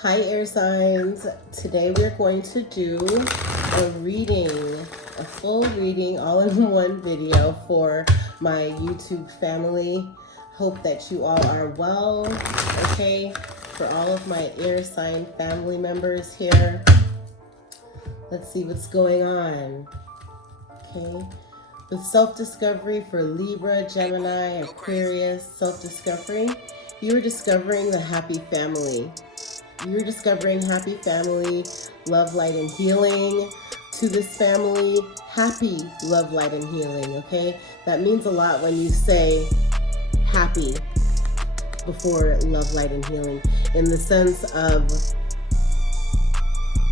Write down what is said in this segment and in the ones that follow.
Hi air signs. Today we're going to do a reading, a full reading all in one video for my YouTube family. Hope that you all are well, okay? For all of my air sign family members here. Let's see what's going on, okay? With self-discovery for Libra, Gemini, Aquarius, self-discovery, you're discovering the happy family. You're discovering happy family, love, light, and healing to this family. Happy love, light, and healing, okay? That means a lot when you say happy before love, light, and healing, in the sense of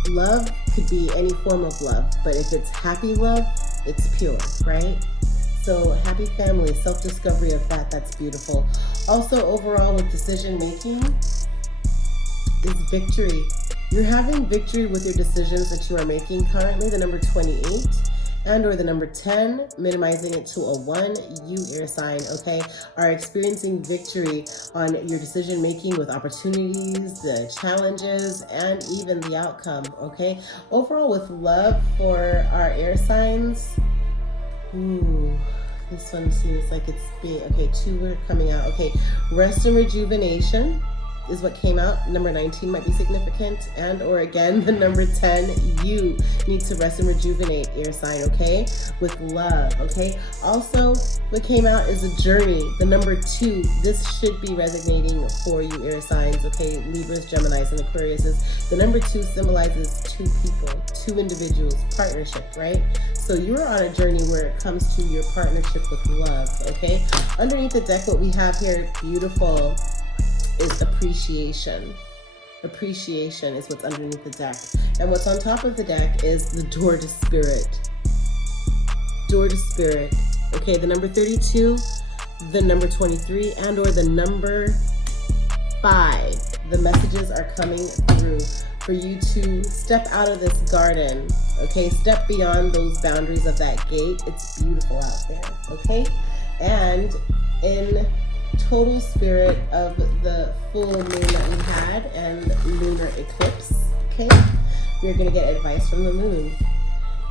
love could be any form of love, but if it's happy love, it's pure, right? So happy family, self-discovery of that, that's beautiful. Also, overall with decision making, is victory. You're having victory with your decisions that you are making currently. The number 28 and or the number 10, minimizing it to a 1, you air sign, okay, are experiencing victory on your decision making with opportunities, the challenges, and even the outcome, okay? Overall with love for our air signs, ooh, this one seems like it's being, okay, 2 are coming out, okay, rest and rejuvenation is what came out. Number 19 might be significant, and or again the number 10, you need to rest and rejuvenate, air sign, okay, with love, okay. Also what came out is a journey, the number 2. This should be resonating for you air signs, okay, Libras, Geminis, and Aquariuses. The number 2 symbolizes 2 people, 2 individuals, partnership, right? So you're on a journey where it comes to your partnership with love, okay. Underneath the deck, what we have here, beautiful, is appreciation. Appreciation is what's underneath the deck. And what's on top of the deck is the door to spirit. Door to spirit. Okay, the number 32, the number 23, and or the number 5. The messages are coming through for you to step out of this garden. Okay, step beyond those boundaries of that gate. It's beautiful out there. Okay, and in total spirit of the full moon that we had and lunar eclipse, okay, we're going to get advice from the moon.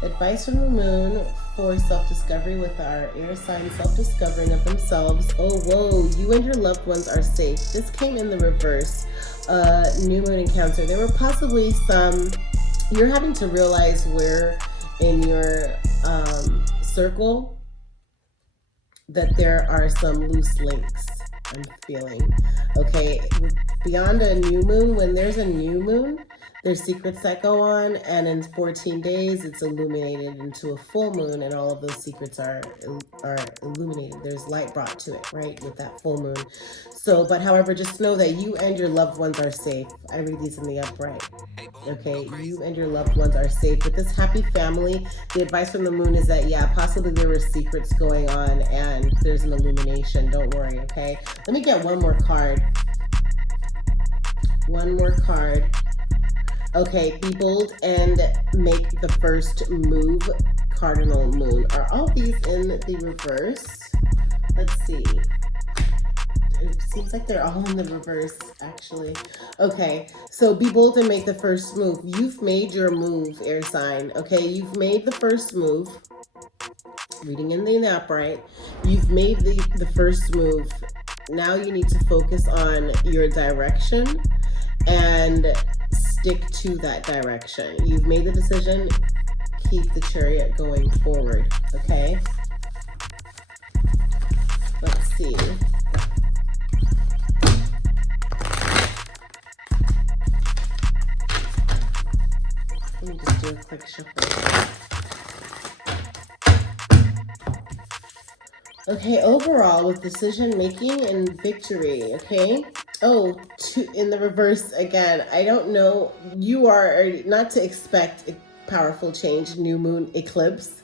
Advice from the moon for self-discovery with our air sign, self-discovering of themselves. Oh, whoa, you and your loved ones are safe. This came in the reverse. New moon in Cancer. There were possibly some, you're having to realize where in your circle that there are some loose links, I'm feeling, okay? Beyond a new moon, when there's a new moon, there's secrets that go on, and in 14 days, it's illuminated into a full moon, and all of those secrets are illuminated. There's light brought to it, right, with that full moon. So, but however, just know that you and your loved ones are safe. I read these in the upright. Okay, you and your loved ones are safe. With this happy family, the advice from the moon is that, yeah, possibly there were secrets going on and there's an illumination. Don't worry, okay? Let me get one more card. One more card. Okay, be bold and make the first move, cardinal moon. Are all these in the reverse? Let's see. It seems like they're all in the reverse, actually. Okay, so be bold and make the first move. You've made your move, air sign. Okay, you've made the first move. Reading in the upright. You've made the first move. Now you need to focus on your direction and stick to that direction. You've made the decision. Keep the chariot going forward, okay? Let's see. Let me just do a quick shuffle. Okay, overall with decision making and victory, okay? Oh, in the reverse again. I don't know. You are already, not to expect a powerful change, new moon eclipse,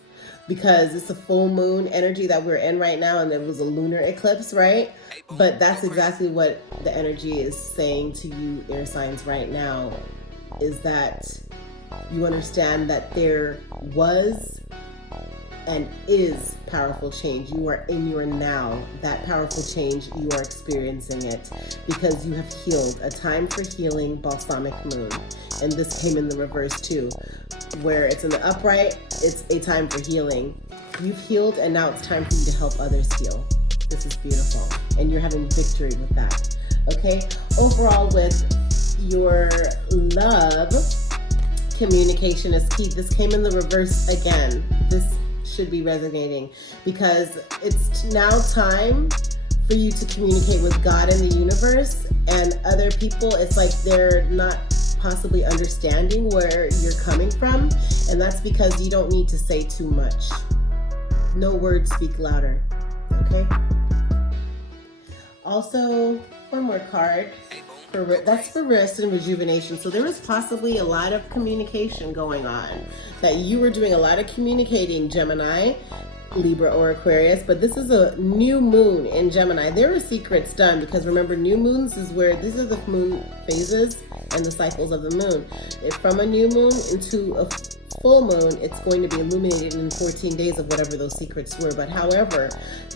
because it's a full moon energy that we're in right now, and it was a lunar eclipse, right? But that's exactly what the energy is saying to you, air signs, right now, is that you understand that there was and is powerful change. You are in your now. That powerful change, you are experiencing it because you have healed. A time for healing, balsamic moon. And this came in the reverse too, where it's in the upright, it's a time for healing. You've healed, and now it's time for you to help others heal. This is beautiful, and you're having victory with that. Okay, overall with your love, communication is key. This came in the reverse again. This should be resonating because it's now time for you to communicate with God and the universe, and other people, it's like they're not possibly understanding where you're coming from, and that's because you don't need to say too much. No words speak louder. Okay. Also, one more card. That's for rest and rejuvenation. So there was possibly a lot of communication going on, that you were doing a lot of communicating, Gemini, Libra, or Aquarius, but this is a new moon in Gemini. There are secrets done because remember, new moons is where these are the moon phases and the cycles of the moon. If from a new moon into a full moon, it's going to be illuminated in 14 days of whatever those secrets were. But however,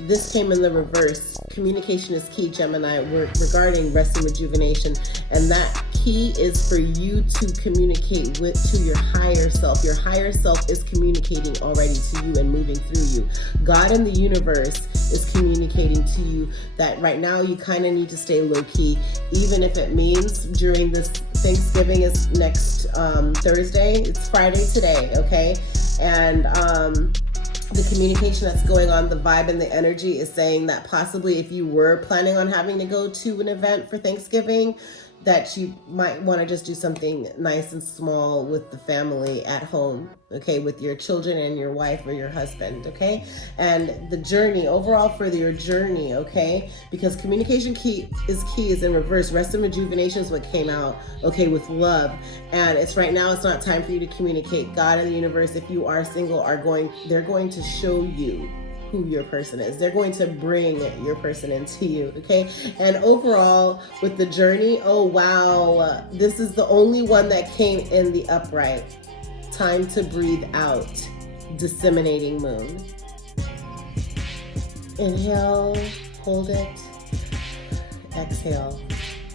this came in the reverse. Communication is key, Gemini, regarding rest and rejuvenation. And that key is for you to communicate to your higher self. Your higher self is communicating already to you and moving through you. God and the universe is communicating to you that right now you kind of need to stay low key, even if it means during this Thanksgiving is next Thursday. It's Friday today, okay? And the communication that's going on, the vibe and the energy is saying that possibly if you were planning on having to go to an event for Thanksgiving, that you might want to just do something nice and small with the family at home, okay, with your children and your wife or your husband, okay? And the journey, overall for your journey, okay, because communication is in reverse. Rest and rejuvenation is what came out, okay, with love. And it's right now, it's not time for you to communicate. God and the universe, if you are single, they're going to show you who your person is. They're going to bring your person into you, okay? And overall, with the journey, oh wow, this is the only one that came in the upright. Time to breathe out. Disseminating moon. Inhale, hold it, exhale.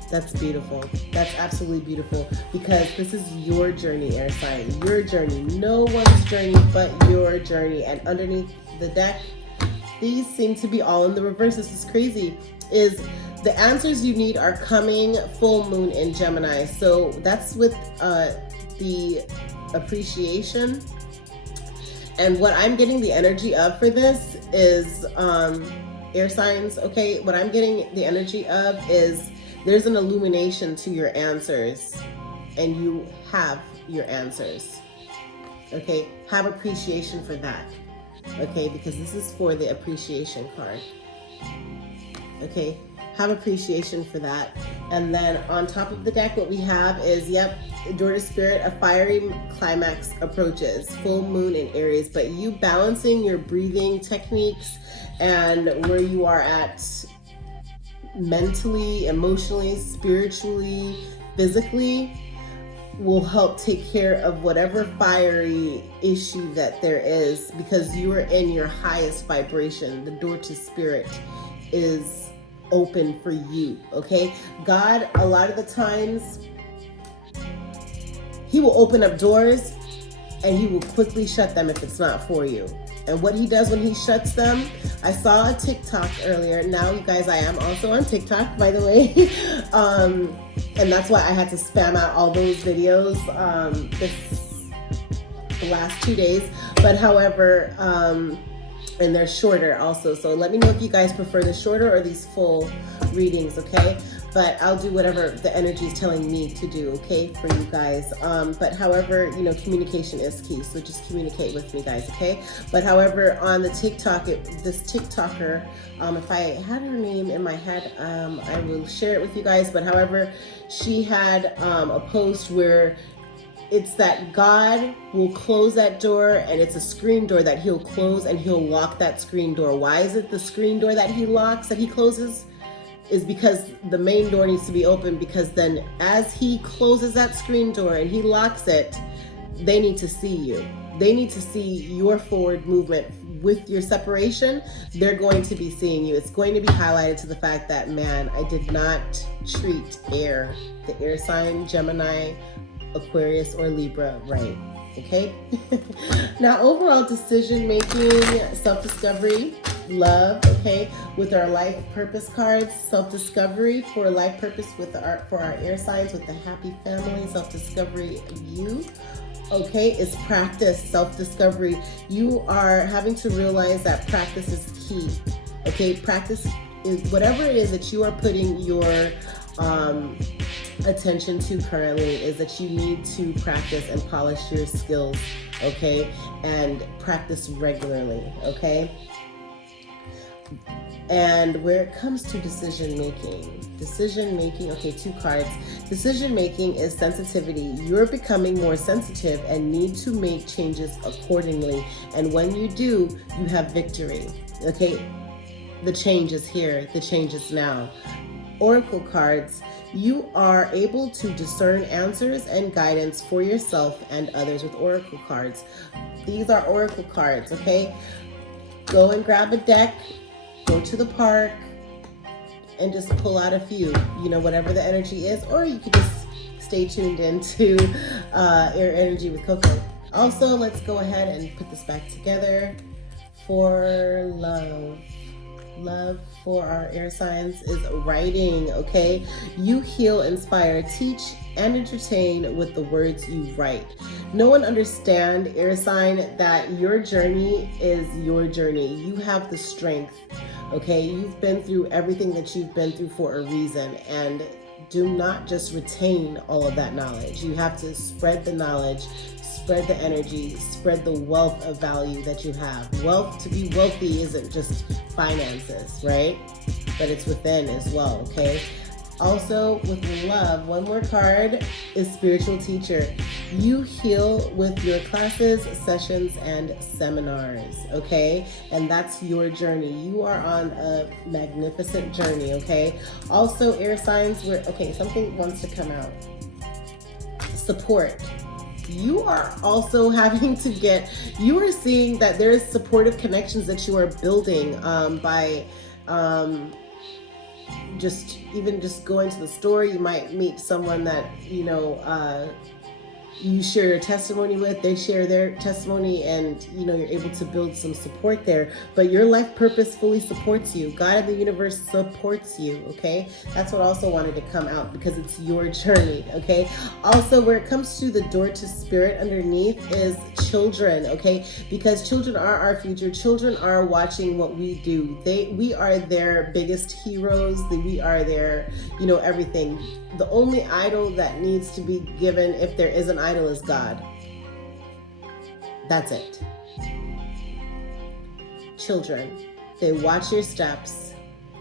That's beautiful. That's absolutely beautiful because this is your journey, air sign. Your journey. No one's journey but your journey. And underneath the deck, these seem to be all in the reverse. This is crazy. Is the answers you need are coming full moon in Gemini. So that's with the appreciation. And what I'm getting the energy of for this is air signs. Okay, what I'm getting the energy of is there's an illumination to your answers, and you have your answers. Okay, have appreciation for that. Okay, because this is for the appreciation card. Okay, have appreciation for that. And then on top of the deck, what we have is, door to spirit, a fiery climax approaches, full moon in Aries, but you balancing your breathing techniques and where you are at mentally, emotionally, spiritually, physically, will help take care of whatever fiery issue that there is, because you are in your highest vibration. The door to spirit is open for you, okay? God, a lot of the times, he will open up doors and he will quickly shut them if it's not for you. And what he does when he shuts them, I saw a TikTok earlier. Now, you guys, I am also on TikTok, by the way. And that's why I had to spam out all those videos the last 2 days. But however, and they're shorter also. So let me know if you guys prefer the shorter or these full readings, okay? But I'll do whatever the energy is telling me to do, okay, for you guys. But however, communication is key. So just communicate with me, guys, okay? But however, on the TikTok, this TikToker, if I had her name in my head, I will share it with you guys. But however, she had a post where it's that God will close that door, and it's a screen door that he'll close, and he'll lock that screen door. Why is it the screen door that he locks, that he closes? Is because the main door needs to be open, because then as he closes that screen door and he locks it, they need to see you. they need to see your forward movement. With your separation, they're going to be seeing you. It's going to be highlighted to the fact that, man, I did not treat the air sign, Gemini, Aquarius, or Libra right. Okay? Now, overall decision making, self-discovery, love, okay, with our life purpose cards, self-discovery for life purpose for our air signs with the happy family, self-discovery you. Okay, is practice, self-discovery. You are having to realize that practice is key. Okay, practice is whatever it is that you are putting your attention to currently, is that you need to practice and polish your skills, okay, and practice regularly, okay? And where it comes to decision making, okay, 2 cards. Decision making is sensitivity. You're becoming more sensitive and need to make changes accordingly. And when you do, you have victory. Okay, the change is here. The change is now. Oracle cards. You are able to discern answers and guidance for yourself and others with oracle cards. These are oracle cards. Okay, go and grab a deck. Go to the park and just pull out a few, whatever the energy is, or you could just stay tuned into air energy with Coco. Also, let's go ahead and put this back together for love. Love for our air signs is writing, okay? You heal, inspire, teach, and entertain with the words you write. Know and understand, air sign, that your journey is your journey. You have the strength, okay? You've been through everything that you've been through for a reason, and do not just retain all of that knowledge. You have to spread the knowledge, spread the energy, spread the wealth of value that you have. Wealth, to be wealthy isn't just finances, right? But it's within as well, okay? Also, with love, one more card is spiritual teacher. You heal with your classes, sessions, and seminars, okay? And that's your journey. You are on a magnificent journey, okay? Also, air signs where, okay, something wants to come out. Support. You are also having to you are seeing that there's supportive connections that you are building by just going to the store. You might meet someone that, you share your testimony with, they share their testimony, and you're able to build some support there. But your life purpose fully supports you. God of the universe supports you, okay? That's what also wanted to come out, because it's your journey, okay? Also, where it comes to the door to spirit underneath is children, okay? Because children are our future. Children are watching what we do. We are their biggest heroes. We are their, everything. The only idol that needs to be given, if there is an idol, is God. That's it. Children, they watch your steps.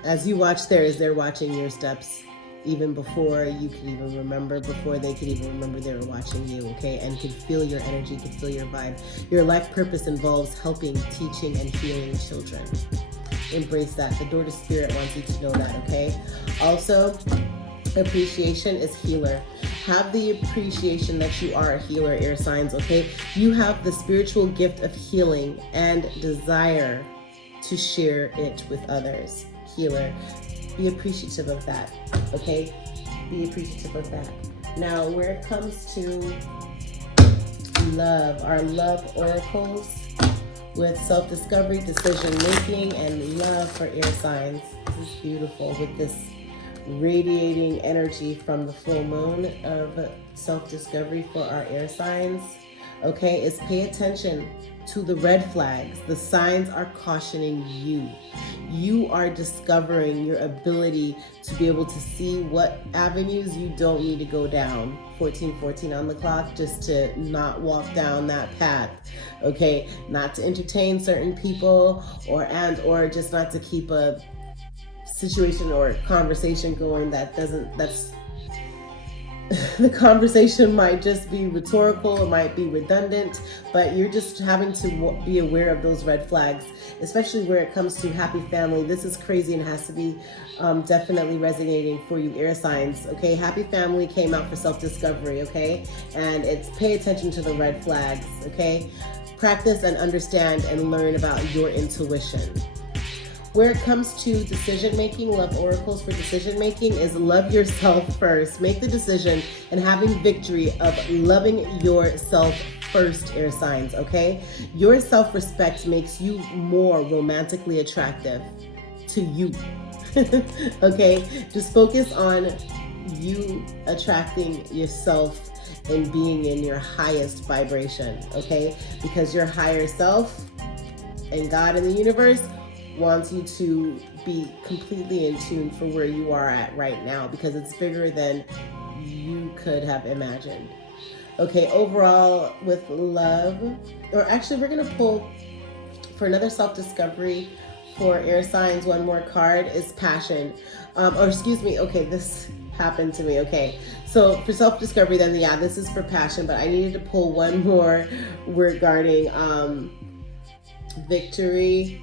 As you watch theirs, they're watching your steps even before you could even remember, before they could even remember they were watching you, okay? And could feel your energy, could feel your vibe. Your life purpose involves helping, teaching, and healing children. Embrace that. The door to spirit wants you to know that, okay? Also, appreciation is healer. Have the appreciation that you are a healer, air signs, okay? You have the spiritual gift of healing and desire to share it with others. Healer. Be appreciative of that, okay? Be appreciative of that. Now, where it comes to love, our love oracles with self-discovery, decision-making, and love for air signs. This is beautiful with this radiating energy from the full moon of self-discovery for our air signs, okay, is pay attention to the red flags. The signs are cautioning you. You are discovering your ability to be able to see what avenues you don't need to go down. 14:14 on the clock, just to not walk down that path, okay? Not to entertain certain people, or just not to keep a situation or conversation going that's the conversation might just be rhetorical, it might be redundant, but you're just having to be aware of those red flags, especially where it comes to happy family. This is crazy and has to be definitely resonating for you air signs, okay? Happy family came out for self-discovery, okay? And it's pay attention to the red flags, okay? Practice and understand and learn about your intuition. Where it comes to decision making, love oracles for decision making is love yourself first. Make the decision and having victory of loving yourself first, air signs, okay? Your self-respect makes you more romantically attractive to you, okay? Just focus on you attracting yourself and being in your highest vibration, okay? Because your higher self and God in the universe wants you to be completely in tune for where you are at right now, because it's bigger than you could have imagined. Okay, overall with love, or actually we're gonna pull for another self-discovery for air signs. One more card is passion. Okay, this happened to me. Okay, so for self-discovery then, yeah, this is for passion, but I needed to pull one more regarding victory,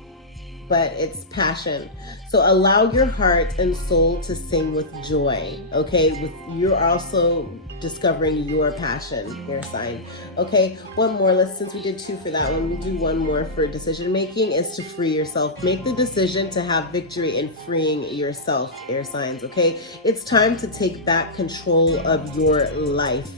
but it's passion. So allow your heart and soul to sing with joy, okay? You're also discovering your passion, air sign. Okay, one more, since we did two for that one, we'll do one more for decision making, is to free yourself. Make the decision to have victory in freeing yourself, air signs, okay? It's time to take back control of your life.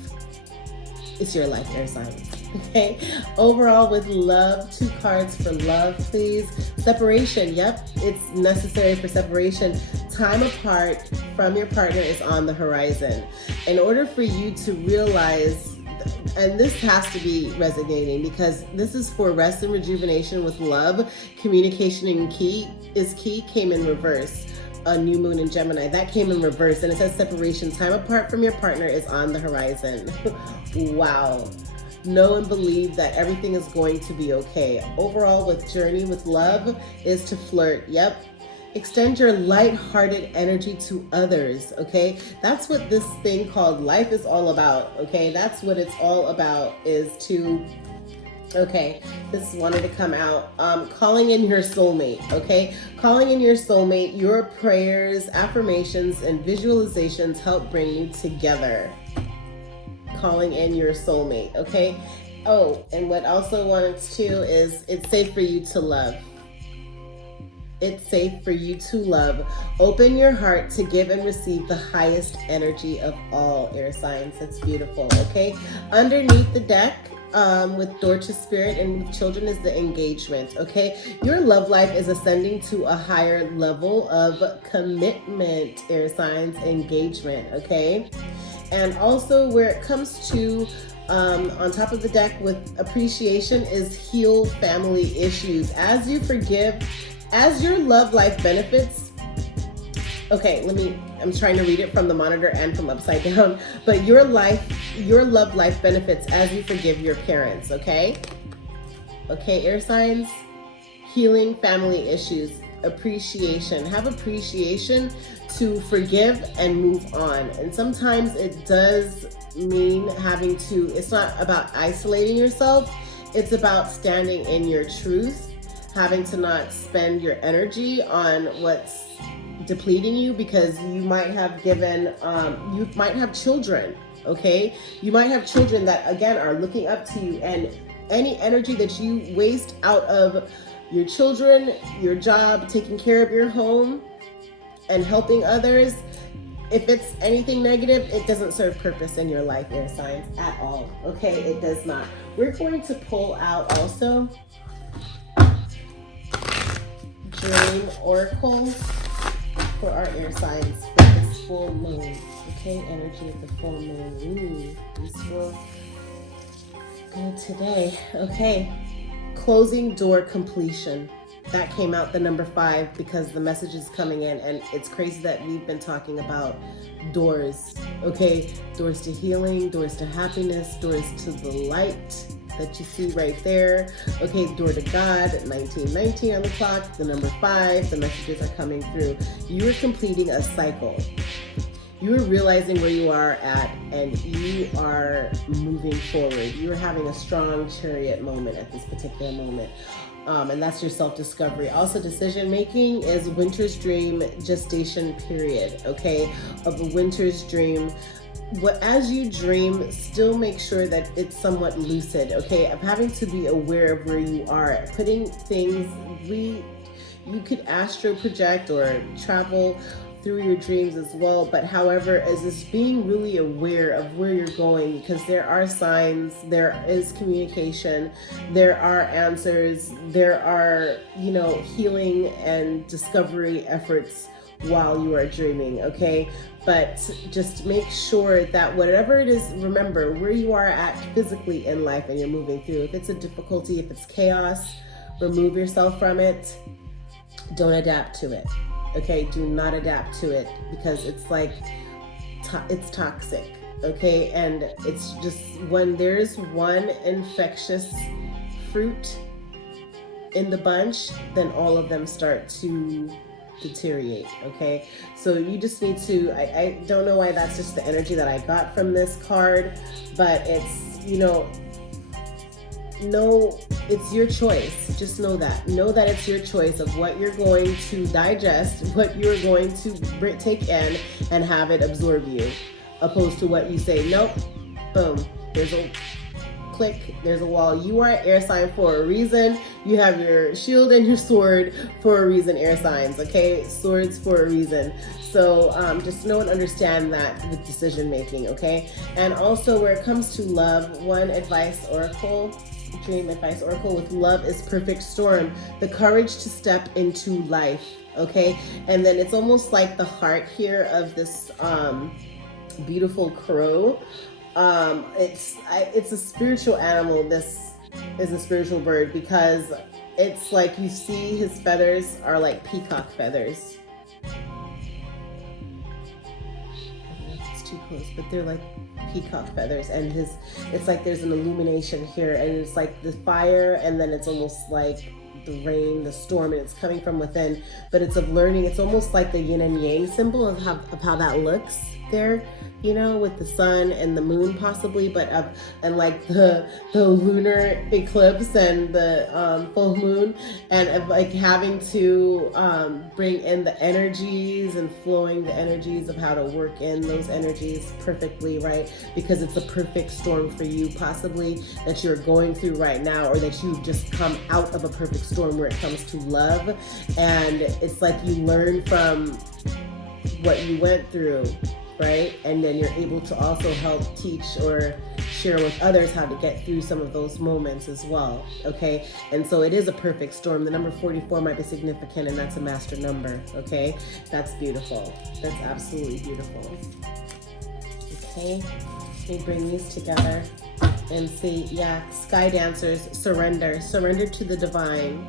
It's your life, air signs. Okay, overall with love, 2 cards for love, please. Separation, yep, it's necessary for separation. Time apart from your partner is on the horizon. In order for you to realize, and this has to be resonating because this is for rest and rejuvenation with love, communication and key came in reverse. A new moon in Gemini, that came in reverse, and it says separation, time apart from your partner is on the horizon. Wow. Know and believe that everything is going to be okay. Overall with journey with love is to flirt. Yep. Extend your light-hearted energy to others, okay? That's what this thing called life is all about, okay? That's what it's all about, is to, okay, this wanted to come out. Calling in your soulmate, okay? Calling in your soulmate, your prayers, affirmations, and visualizations help bring you together. Calling in your soulmate, okay? Oh, and what also wanted to is it's safe for you to love. It's safe for you to love. Open your heart to give and receive the highest energy of all, air signs. That's beautiful, okay? Underneath the deck, with door to spirit and with children is the engagement, okay? Your love life is ascending to a higher level of commitment, air signs, engagement, okay? And also where it comes to on top of the deck with appreciation is heal family issues. As you forgive, as your love life benefits, okay, I'm trying to read it from the monitor and from upside down, but your love life benefits as you forgive your parents, okay? Okay, air signs, healing family issues, appreciation. Have appreciation to forgive and move on. And sometimes it does mean it's not about isolating yourself, it's about standing in your truth, having to not spend your energy on what's depleting you, because you might have you might have children, okay? You might have children that, again, are looking up to you, and any energy that you waste out of your children, your job, taking care of your home, and helping others, if it's anything negative, it doesn't serve purpose in your life, air signs, at all, okay? It does not. We're going to pull out also Dream Oracle for our air signs for this full moon, okay? Energy of the full moon. Ooh, this will go today, okay? Closing door completion. That came out the number 5 because the message is coming in, and it's crazy that we've been talking about doors, okay? Doors to healing, doors to happiness, doors to the light that you see right there. Okay, door to God, 1919 on the clock, the number 5, the messages are coming through. You are completing a cycle. You are realizing where you are at, and you are moving forward. You are having a strong chariot moment at this particular moment. And that's your self-discovery. Also, decision making is winter's dream gestation period, okay? Of a winter's dream. as you dream, still make sure that it's somewhat lucid, okay? Of having to be aware of where you are, putting things, you could astro project or travel through your dreams as well, but however, as this being really aware of where you're going, because there are signs, there is communication, there are answers, there are, you know, healing and discovery efforts while you are dreaming, okay? But just make sure that whatever it is, remember where you are at physically in life and you're moving through. If it's a difficulty, if it's chaos, remove yourself from it. Don't adapt to it, okay? Do not adapt to it, because it's like, it's toxic, okay? And it's just, when there's one infectious fruit in the bunch, then all of them start to deteriorate, okay? So you just need to, I don't know why that's just the energy that I got from this card, but it's, you know, no, it's your choice. Just know that it's your choice of what you're going to digest, what you're going to take in and have it absorb you, opposed to what you say, nope, boom, there's a click, there's a wall. You are an air sign for a reason. You have your shield and your sword for a reason, air signs, okay? Swords for a reason. So just know and understand that with decision making, okay? And also, where it comes to love, one advice oracle, dream advice oracle with love is perfect storm, the courage to step into life, okay? And then it's almost like the heart here of this beautiful crow. It's a spiritual animal. This is a spiritual bird, because it's like, you see his feathers are like peacock feathers. I don't know if it's too close, but they're like peacock feathers, and it's like there's an illumination here, and it's like the fire, and then it's almost like the rain, the storm, and it's coming from within, but it's of learning. It's almost like the yin and yang symbol of how that looks there, you know, with the sun and the moon possibly, but and like the lunar eclipse and the full moon, and of like having to bring in the energies and flowing the energies of how to work in those energies perfectly, right? Because it's a perfect storm for you, possibly, that you're going through right now, or that you've just come out of a perfect storm where it comes to love. And it's like you learn from what you went through, right? And then you're able to also help teach or share with others how to get through some of those moments as well, okay? And so it is a perfect storm. The number 44 might be significant, and that's a master number, okay? That's beautiful. That's absolutely beautiful. Okay, let me bring these together and see, yeah, sky dancers, surrender to the divine.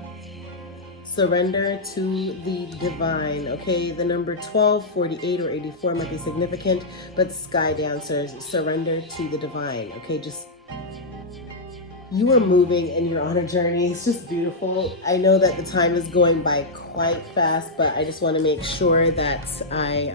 Surrender to the divine, okay? The number 12, 48, or 84 might be significant, but sky dancers, surrender to the divine, okay? Just, you are moving and you're on a journey. It's just beautiful. I know that the time is going by quite fast, but I just want to make sure that I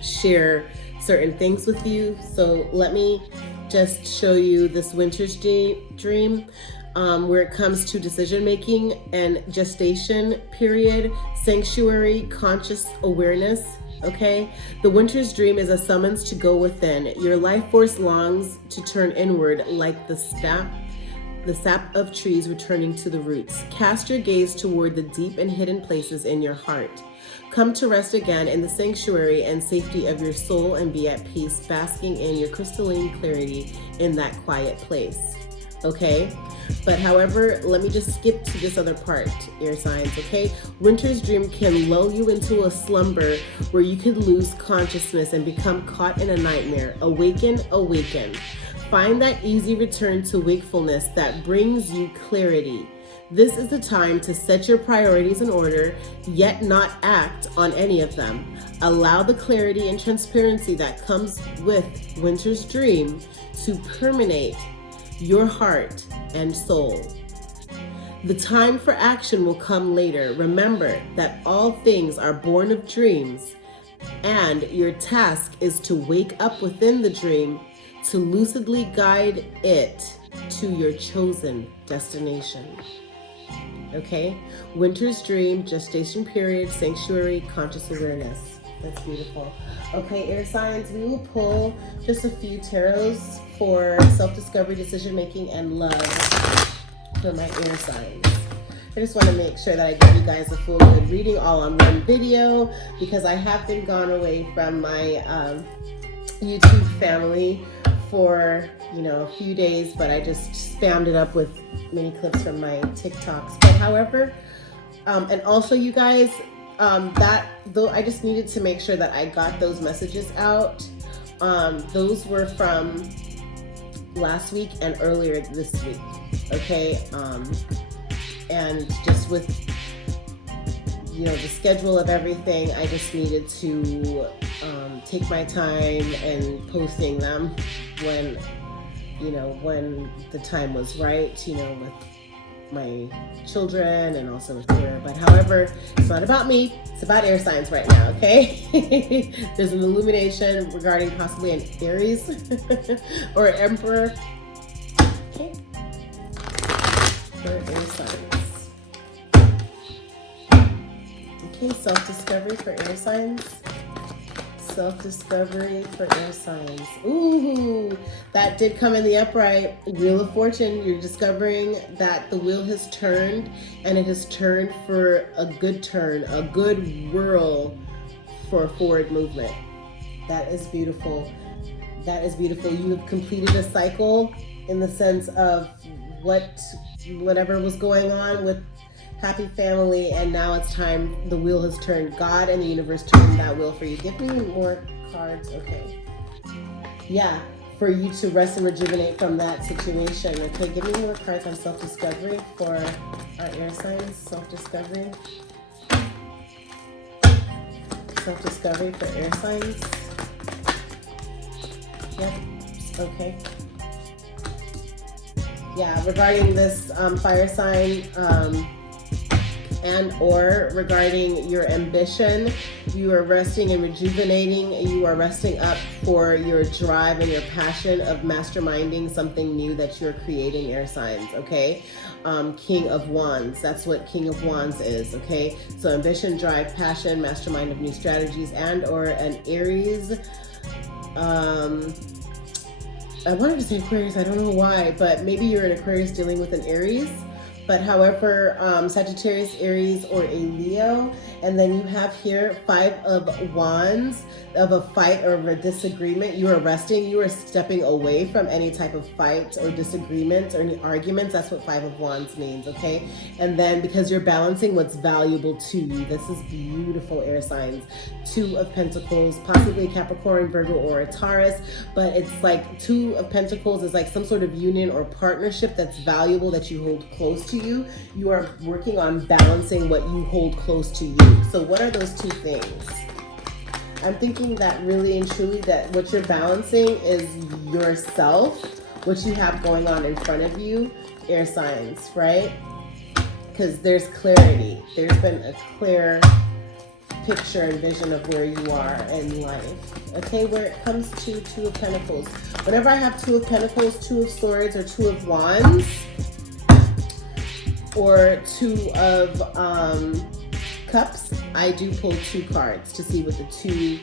share certain things with you. So let me just show you this winter's dream. Where it comes to decision making and gestation period, sanctuary, conscious awareness, okay? The winter's dream is a summons to go within. Your life force longs to turn inward like the sap of trees returning to the roots. Cast your gaze toward the deep and hidden places in your heart. Come to rest again in the sanctuary and safety of your soul and be at peace, basking in your crystalline clarity in that quiet place. Okay? But however, let me just skip to this other part, air signs, okay? Winter's dream can lull you into a slumber where you could lose consciousness and become caught in a nightmare. Awaken. Find that easy return to wakefulness that brings you clarity. This is the time to set your priorities in order, yet not act on any of them. Allow the clarity and transparency that comes with winter's dream to permeate your heart and soul. The time for action will come later. Remember that all things are born of dreams, and your task is to wake up within the dream to lucidly guide it to your chosen destination. Okay? Winter's dream, gestation period, sanctuary, conscious awareness. That's beautiful. Okay, air signs, we will pull just a few tarots for self-discovery, decision-making, and love for my air signs. I just want to make sure that I give you guys a full good reading all on one video, because I have been gone away from my YouTube family for, you know, a few days, but I just spammed it up with mini clips from my TikToks. But however, and also you guys, that though I just needed to make sure that I got those messages out. Those were from last week and earlier this week. Okay. And just with, you know, the schedule of everything, I just needed to take my time and posting them when, you know, when the time was right, you know, with my children and also with Kira. But however, it's not about me, it's about air signs right now, okay? There's an illumination regarding possibly an Aries or an Emperor. Okay. For air signs. Okay, self-discovery for air signs. Self-discovery for air signs. Ooh, that did come in the upright. Wheel of Fortune. You're discovering that the wheel has turned, and it has turned for a good turn, a good whirl for forward movement. That is beautiful. That is beautiful. You have completed a cycle in the sense of whatever was going on with happy family, and now it's time. The wheel has turned. God and the universe turned that wheel for you. Give me more cards. Okay. Yeah, for you to rest and rejuvenate from that situation. Okay, give me more cards on self-discovery for our air signs. Self-discovery. Self-discovery for air signs. Yep. Okay. Yeah, regarding this fire sign, and or regarding your ambition, you are resting and rejuvenating. You are resting up for your drive and your passion of masterminding something new that you're creating, air signs, okay? King of Wands, that's what King of Wands is, okay? So ambition, drive, passion, mastermind of new strategies, and or an Aries. I wanted to say Aquarius, I don't know why, but maybe you're an Aquarius dealing with an Aries. But however, Sagittarius, Aries, or a Leo. And then you have here 5 of Wands, of a fight or of a disagreement. You are resting, you are stepping away from any type of fight or disagreement or any arguments. That's what 5 of Wands means, okay? And then because you're balancing what's valuable to you. This is beautiful, air signs. 2 of Pentacles, possibly a Capricorn, Virgo, or a Taurus. But it's like 2 of Pentacles is like some sort of union or partnership that's valuable, that you hold close to you. You are working on balancing what you hold close to you. So what are those 2 things? I'm thinking that really and truly that what you're balancing is yourself, what you have going on in front of you, air signs, right? Because there's clarity. There's been a clear picture and vision of where you are in life. Okay, where it comes to 2 of Pentacles. Whenever I have 2 of Pentacles, 2 of Swords, or 2 of Wands, or 2 of Cups, I do pull 2 cards to see what the 2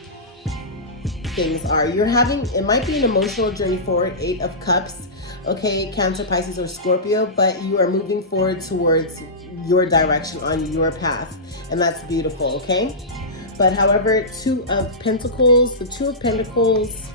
things are. You're having, it might be an emotional journey forward, 8 of Cups, okay, Cancer, Pisces, or Scorpio, but you are moving forward towards your direction on your path, and that's beautiful, okay? But however, 2 of Pentacles, the 2 of Pentacles,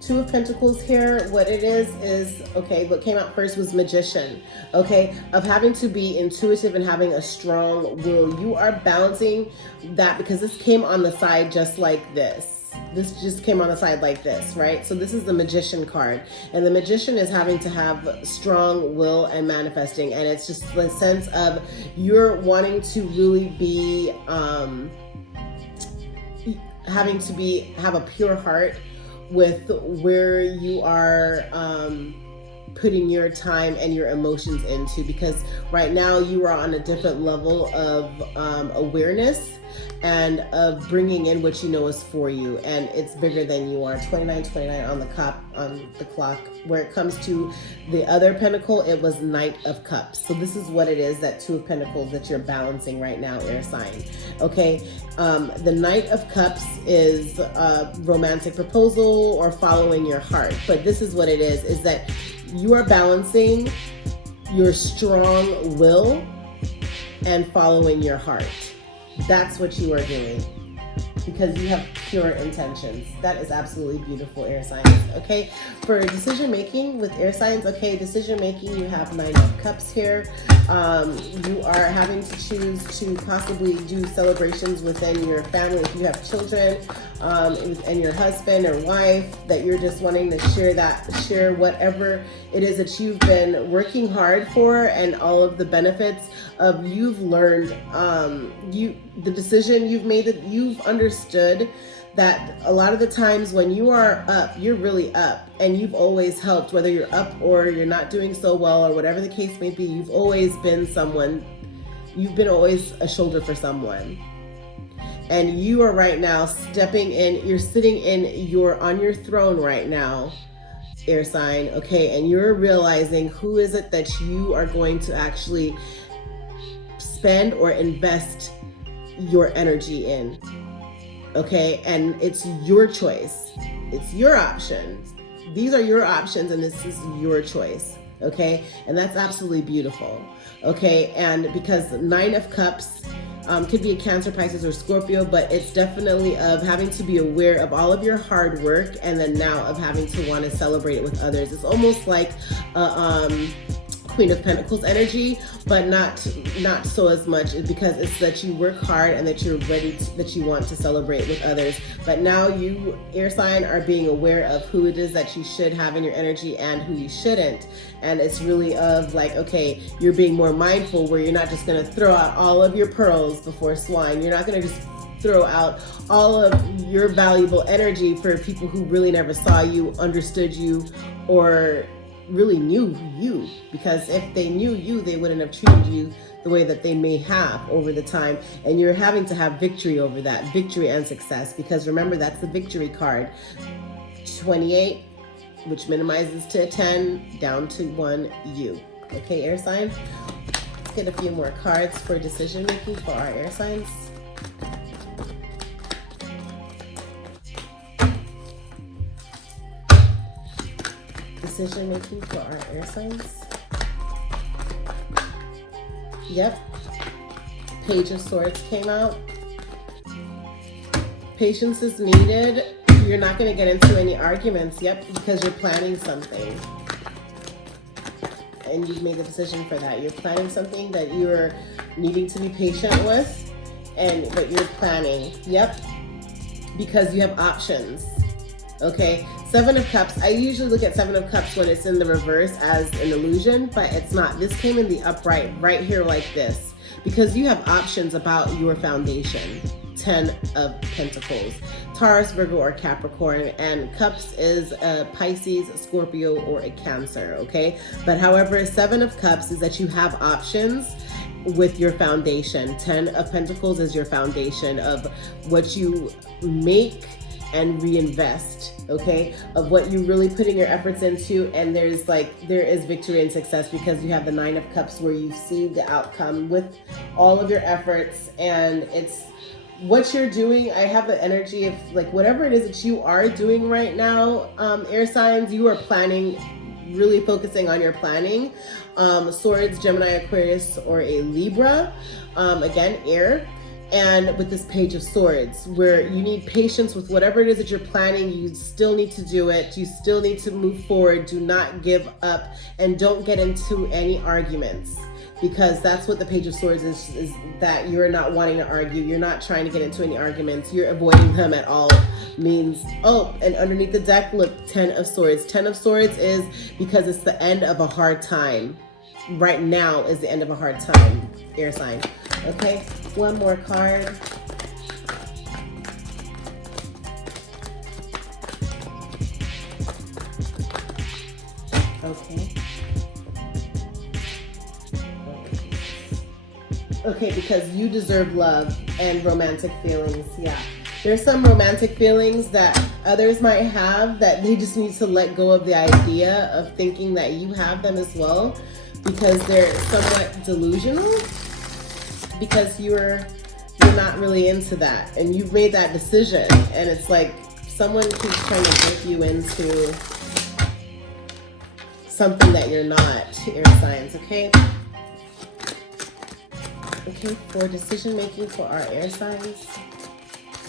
2 of Pentacles here, what it is, okay, what came out first was Magician, okay, of having to be intuitive and having a strong will. You are balancing that because this came on the side just like this. This just came on the side like this, right? So this is the Magician card, and the Magician is having to have strong will and manifesting, and it's just the sense of you're wanting to really be, having to have a pure heart with where you are putting your time and your emotions into, because right now you are on a different level of awareness, and of bringing in what you know is for you, and it's bigger than you are. 29 on the clock. Where it comes to the other pentacle, it was Knight of Cups. So this is what it is, that Two of Pentacles that you're balancing right now, air sign. Okay, the Knight of Cups is a romantic proposal or following your heart, but this is what it is that you are balancing your strong will and following your heart. That's what you are doing, because you have pure intentions. That is absolutely beautiful, air signs. Okay, for decision making with air signs, okay, decision making, you have Nine of Cups here. You are having to choose to possibly do celebrations within your family if you have children, and your husband or wife, that you're just wanting to share whatever it is that you've been working hard for, and all of the benefits of you've learned, the decision you've made, that you've understood that a lot of the times when you are up, you're really up, and you've always helped, whether you're up or you're not doing so well or whatever the case may be. You've always been someone, you've been always a shoulder for someone. And you are right now stepping in, you're sitting on your throne right now, air sign, okay? And you're realizing who is it that you are going to actually spend or invest your energy in, okay? And it's your choice. It's your options. These are your options, and this is your choice, okay? And that's absolutely beautiful, okay? And because Nine of Cups could be a Cancer, Pisces, or Scorpio, but it's definitely of having to be aware of all of your hard work, and then now of having to want to celebrate it with others. It's almost like Queen of Pentacles energy, but not so as much, because it's that you work hard and that you're ready that you want to celebrate with others. But now you, air sign, are being aware of who it is that you should have in your energy and who you shouldn't. And it's really of like, okay, you're being more mindful, where you're not just going to throw out all of your pearls before swine. You're not going to just throw out all of your valuable energy for people who really never saw you, understood you, or really knew you, because if they knew you, they wouldn't have treated you the way that they may have over the time. And you're having to have victory over that, victory and success, because remember, that's the victory card. 28, which minimizes to a 10, down to 1, you. Okay, air signs, let's get a few more cards for decision making for our air signs. Decision making for our air signs. Yep. Page of Swords came out. Patience is needed. You're not going to get into any arguments. Yep, because you're planning something. And you've made the decision for that. You're planning something that you're needing to be patient with, but you're planning. Yep. Because you have options. Okay, Seven of Cups. I usually look at Seven of Cups when it's in the reverse as an illusion, but it's not. This came in the upright right here like this, because you have options about your foundation. 10 of Pentacles. Taurus, Virgo, or Capricorn, and Cups is a Pisces, Scorpio, or a Cancer, okay? But however, Seven of Cups is that you have options with your foundation. 10 of Pentacles is your foundation of what you make and reinvest, okay, of what you really putting your efforts into. And there is victory and success, because you have the Nine of Cups, where you see the outcome with all of your efforts, and it's what you're doing. I have the energy of like whatever it is that you are doing right now, air signs, you are planning, really focusing on your planning. Swords, Gemini, Aquarius, or a Libra, again, air. And with this Page of Swords, where you need patience with whatever it is that you're planning, you still need to do it. You still need to move forward. Do not give up, and don't get into any arguments, because that's what the Page of Swords is that you're not wanting to argue. You're not trying to get into any arguments. You're avoiding them at all means. Oh, and underneath the deck, look, 10 of Swords. 10 of Swords is because it's the end of a hard time. Right now is the end of a hard time, air sign. Okay, one more card. Okay. Okay, because you deserve love. and romantic feelings. Yeah, there's some romantic feelings that others might have that they just need to let go of the idea of thinking that you have them as well, because they're somewhat delusional, because you're not really into that, and you've made that decision, and it's like someone keeps trying to break you into something that you're not, air signs. Okay, for decision making for our air signs.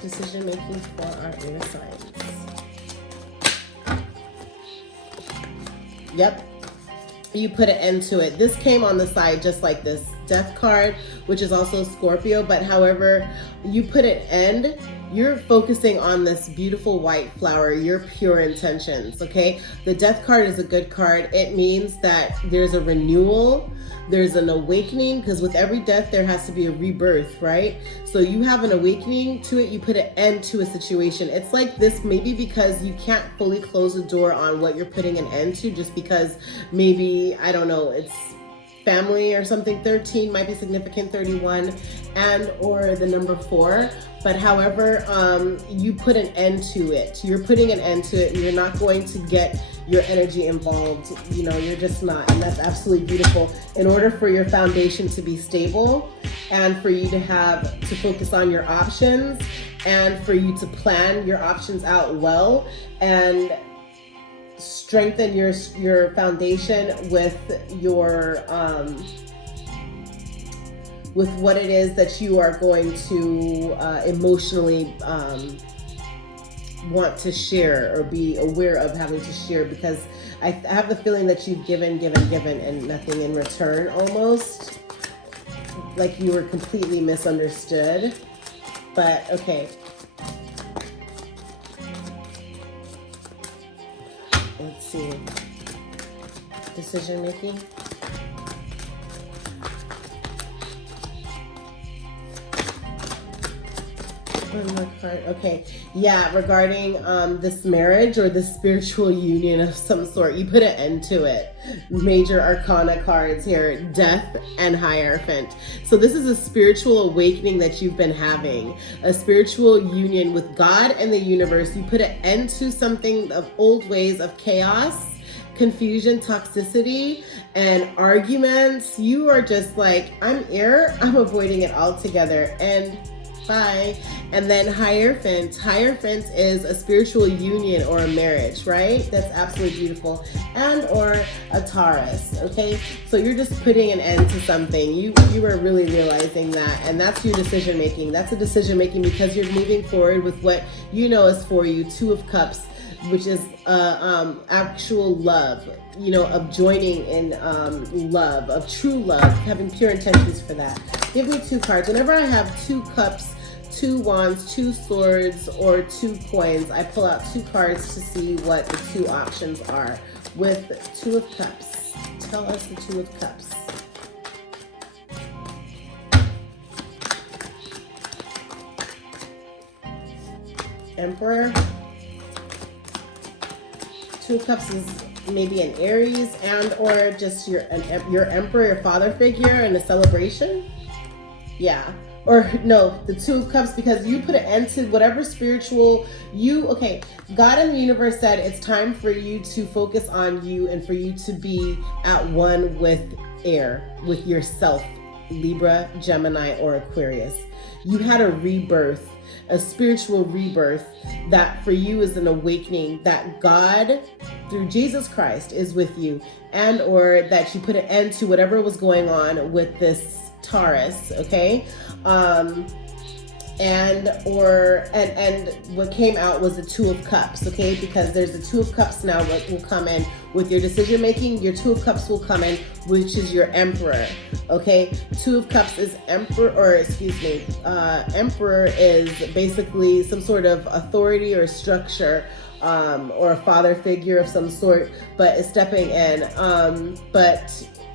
Decision making for our air signs. Yep. You put an end to it. This came on the side just like this death card, which is also Scorpio, but however, you put an end, you're focusing on this beautiful white flower, your pure intentions, okay? The death card is a good card. It means that there's a renewal, there's an awakening, because with every death, there has to be a rebirth, right? So you have an awakening to it, you put an end to a situation. It's like this, maybe because you can't fully close the door on what you're putting an end to, just because maybe, I don't know, it's family or something. 13 might be significant, 31, and or the number 4. But however, you put an end to it. You're putting an end to it, and you're not going to get your energy involved. You know, you're just not, and that's absolutely beautiful. In order for your foundation to be stable, and for you to have to focus on your options, and for you to plan your options out well, and strengthen your foundation with your with what it is that you are going to emotionally want to share or be aware of having to share, because I have the feeling that you've given and nothing in return, almost like you were completely misunderstood. But okay, let's see. Decision making. One more card. Okay, yeah, regarding this marriage or this spiritual union of some sort, you put an end to it. Major arcana cards here, death and Hierophant. So this is a spiritual awakening that you've been having, a spiritual union with God and the universe. You put an end to something of old ways of chaos, confusion, toxicity, and arguments. You are just like, I'm air, I'm avoiding it altogether, and bye. And then Hierophant. Hierophant is a spiritual union or a marriage, right? That's absolutely beautiful. And or a Taurus, okay? So you're just putting an end to something. You are really realizing that, and that's your decision making. That's a decision making because you're moving forward with what you know is for you. 2 of Cups, which is actual love, you know, of joining in love, of true love, having pure intentions for that. Give me 2 cards. Whenever I have 2 cups, 2 wands, 2 swords, or 2 coins, I pull out 2 cards to see what the 2 options are. With 2 of Cups, tell us the 2 of Cups. Emperor. 2 of Cups is maybe an Aries and or just your emperor, your father figure in a celebration. Yeah. Or no, the 2 of Cups, because you put an end to whatever spiritual okay, God and the universe said it's time for you to focus on you and for you to be at one with air, with yourself, Libra, Gemini, or Aquarius. You had a rebirth, a spiritual rebirth that for you is an awakening that God, through Jesus Christ, is with you, and or that you put an end to whatever was going on with this Taurus, okay? And what came out was the 2 of Cups, okay? Because there's the 2 of Cups now that will come in with your decision making. Your 2 of Cups will come in, which is your Emperor, okay? 2 of Cups is Emperor is basically some sort of authority or structure, or a father figure of some sort, but is stepping in. But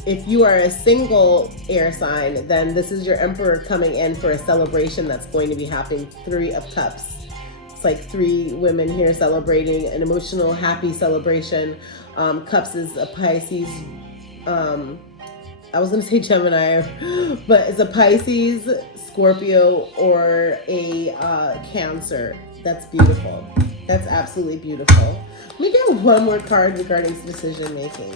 if you are a single air sign, then this is your Emperor coming in for a celebration that's going to be happening. 3 of Cups. It's like 3 women here celebrating an emotional, happy celebration. Cups is a Pisces I was going to say Gemini, but it's a Pisces, Scorpio, or a Cancer. That's beautiful. That's absolutely beautiful. Let me get one more card regarding decision making.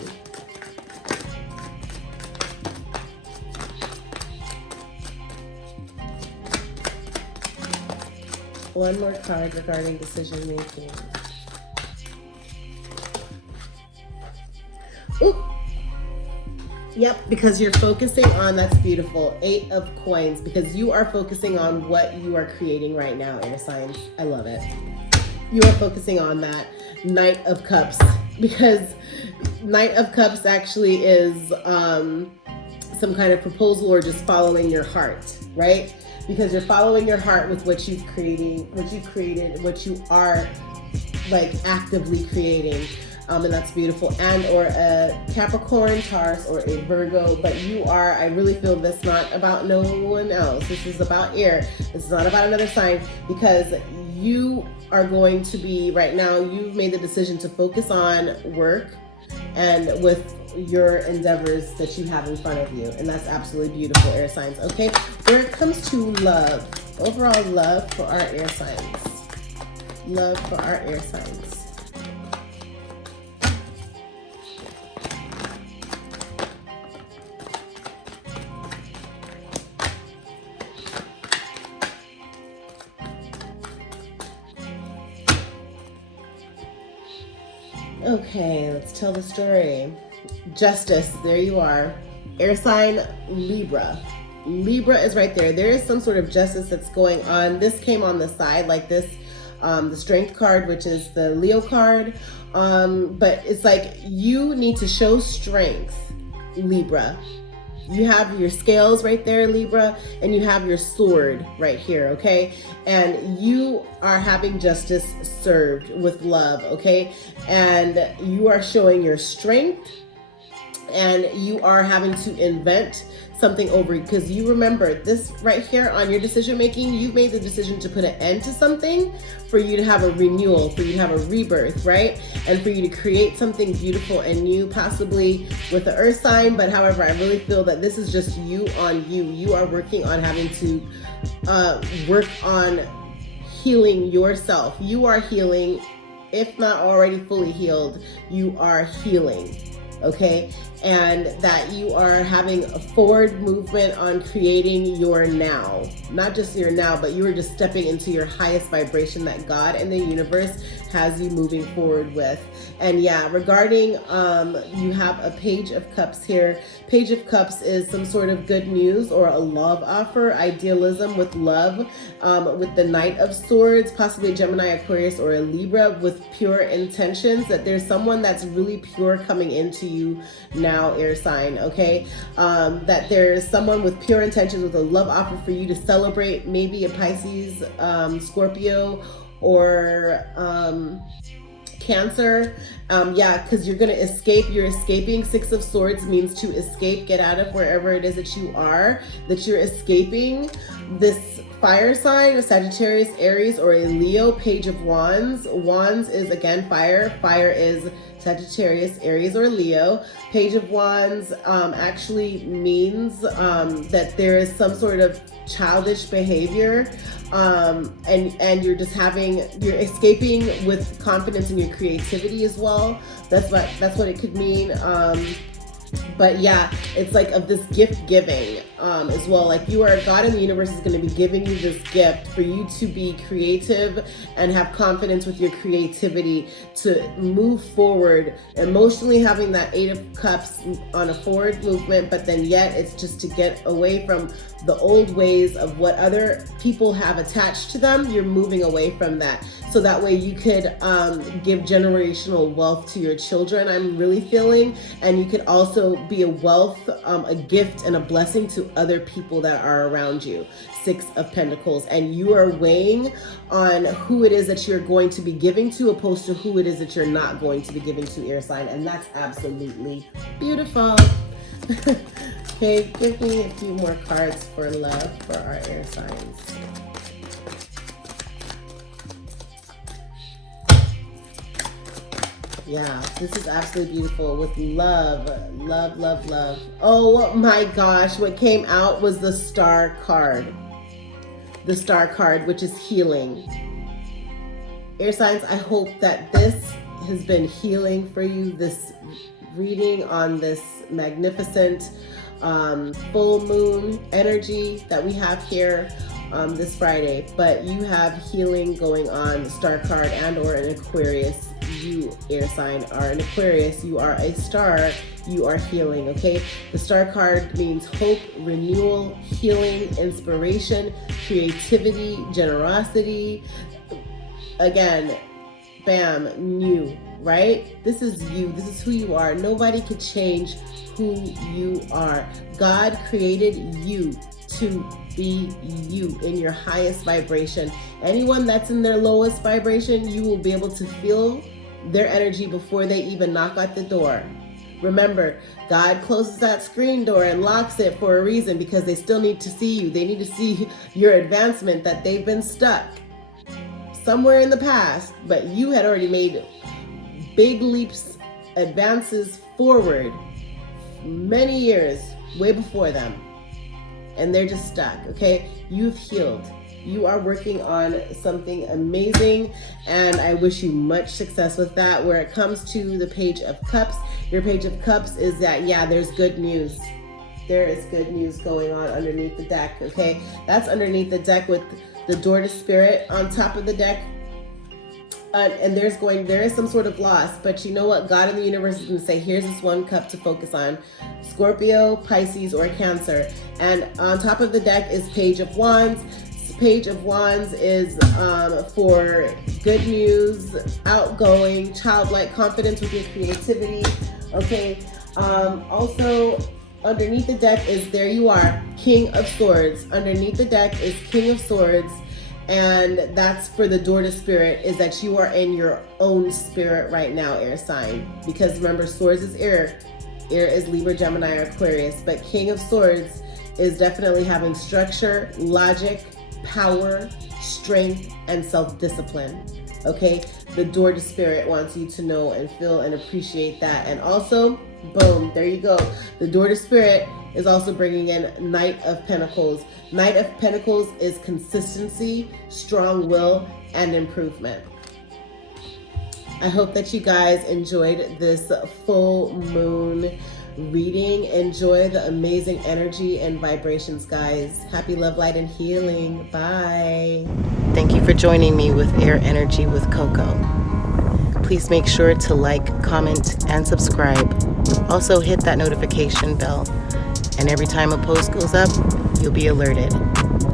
One more card regarding decision making. Ooh. Yep, because you're focusing on, that's beautiful, 8 of coins, because you are focusing on what you are creating right now, air signs. I love it. You are focusing on that Knight of Cups, because Knight of Cups actually is some kind of proposal or just following your heart, right? Because you're following your heart with what you've created, what you are like actively creating. And that's beautiful. And or a Capricorn, Taurus, or a Virgo, but you are, I really feel this not about no one else. This is about air. This is not about another sign, because you are going to be, right now, you've made the decision to focus on work and with your endeavors that you have in front of you. And that's absolutely beautiful, air signs. Okay, where it comes to love, overall love for our air signs. Love for our air signs. Okay, let's tell the story. Justice, there you are. Air sign Libra. Libra is right there. There is some sort of justice that's going on. This came on the side like this, the Strength card, which is the Leo card. But it's like you need to show strength, Libra. You have your scales right there, Libra, and you have your sword right here, okay? And you are having justice served with love, okay? And you are showing your strength, and you are having to invent something over, because you remember this right here on your decision making, you've made the decision to put an end to something for you to have a renewal, for you to have a rebirth, right? And for you to create something beautiful and new, possibly with the earth sign. But however, I really feel that this is just you on you. You are working on having to work on healing yourself. You are healing, if not already fully healed, you are healing. Okay, and that you are having a forward movement on creating your now, not just your now, but you are just stepping into your highest vibration that God and the universe has you moving forward with. And yeah, regarding you have a Page of Cups here. Page of Cups is some sort of good news or a love offer, idealism with love, with the Knight of Swords, possibly a Gemini, Aquarius, or a Libra with pure intentions, that there's someone that's really pure coming into you now, air sign, okay? That there's someone with pure intentions with a love offer for you to celebrate, maybe a Pisces, Scorpio, or Cancer. Yeah, because you're going to escape. You're escaping. 6 of Swords means to escape, get out of wherever it is that you are, that you're escaping. This fire sign, a Sagittarius, Aries, or a Leo. Page of Wands. Wands is, again, fire. Fire is Sagittarius, Aries, or Leo. Page of Wands actually means that there is some sort of childish behavior, and you're just you're escaping with confidence in your creativity as well. That's what it could mean. But yeah, it's like of this gift giving as well. Like you are, God in the universe is going to be giving you this gift for you to be creative and have confidence with your creativity to move forward. Emotionally having that 8 of Cups on a forward movement, but then yet it's just to get away from the old ways of what other people have attached to them. You're moving away from that. So that way you could give generational wealth to your children, I'm really feeling. And you could also be a wealth, a gift and a blessing to other people that are around you. 6 of Pentacles. And you are weighing on who it is that you're going to be giving to opposed to who it is that you're not going to be giving to, air sign. And that's absolutely beautiful. Okay, give me a few more cards for love for our air signs. Yeah, this is absolutely beautiful with love, love, love, love. Oh my gosh, what came out was the Star card. The Star card, which is healing. Air signs, I hope that this has been healing for you, this reading on this magnificent full moon energy that we have here this Friday. But you have healing going on, the Star card and or an Aquarius. You, air sign, are an Aquarius. You are a star. You are healing, okay? The Star card means hope, renewal, healing, inspiration, creativity, generosity. Again, bam, new, right? This is you. This is who you are. Nobody could change who you are. God created you to be you in your highest vibration. Anyone that's in their lowest vibration, you will be able to feel their energy before they even knock at the door. Remember, God closes that screen door and locks it for a reason, because they still need to see you. They need to see your advancement, that they've been stuck somewhere in the past, but you had already made big leaps, advances forward many years way before them, and they're just stuck, okay? You've healed. You are working on something amazing, and I wish you much success with that. Where it comes to the Page of Cups, your Page of Cups is that, yeah, there's good news. There is good news going on underneath the deck, okay? That's underneath the deck with the Door to Spirit on top of the deck. And there is some sort of loss, but you know what? God in the universe is going to say, here's this one cup to focus on. Scorpio, Pisces, or Cancer. And on top of the deck is Page of Wands. Page of Wands is for good news, outgoing, childlike confidence with your creativity, okay? Also, underneath the deck is, there you are, King of Swords. Underneath the deck is King of Swords, and that's for the Door to Spirit, is that you are in your own spirit right now, air sign. Because remember, Swords is air. Air is Libra, Gemini, or Aquarius. But King of Swords is definitely having structure, logic, power, strength, and self-discipline, okay? The Door to Spirit wants you to know and feel and appreciate that. And also, boom, there you go. The Door to Spirit is also bringing in Knight of Pentacles. Knight of Pentacles is consistency, strong will, and improvement. I hope that you guys enjoyed this full moon reading. Enjoy the amazing energy and vibrations, guys. Happy love, light, and healing. Bye. Thank you for joining me with Air Energy with Coco. Please make sure to like, comment, and subscribe. Also hit that notification bell, and every time a post goes up, you'll be alerted.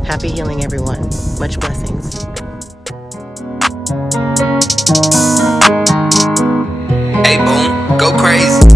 Happy healing, everyone. Much blessings. Hey, boom, go crazy.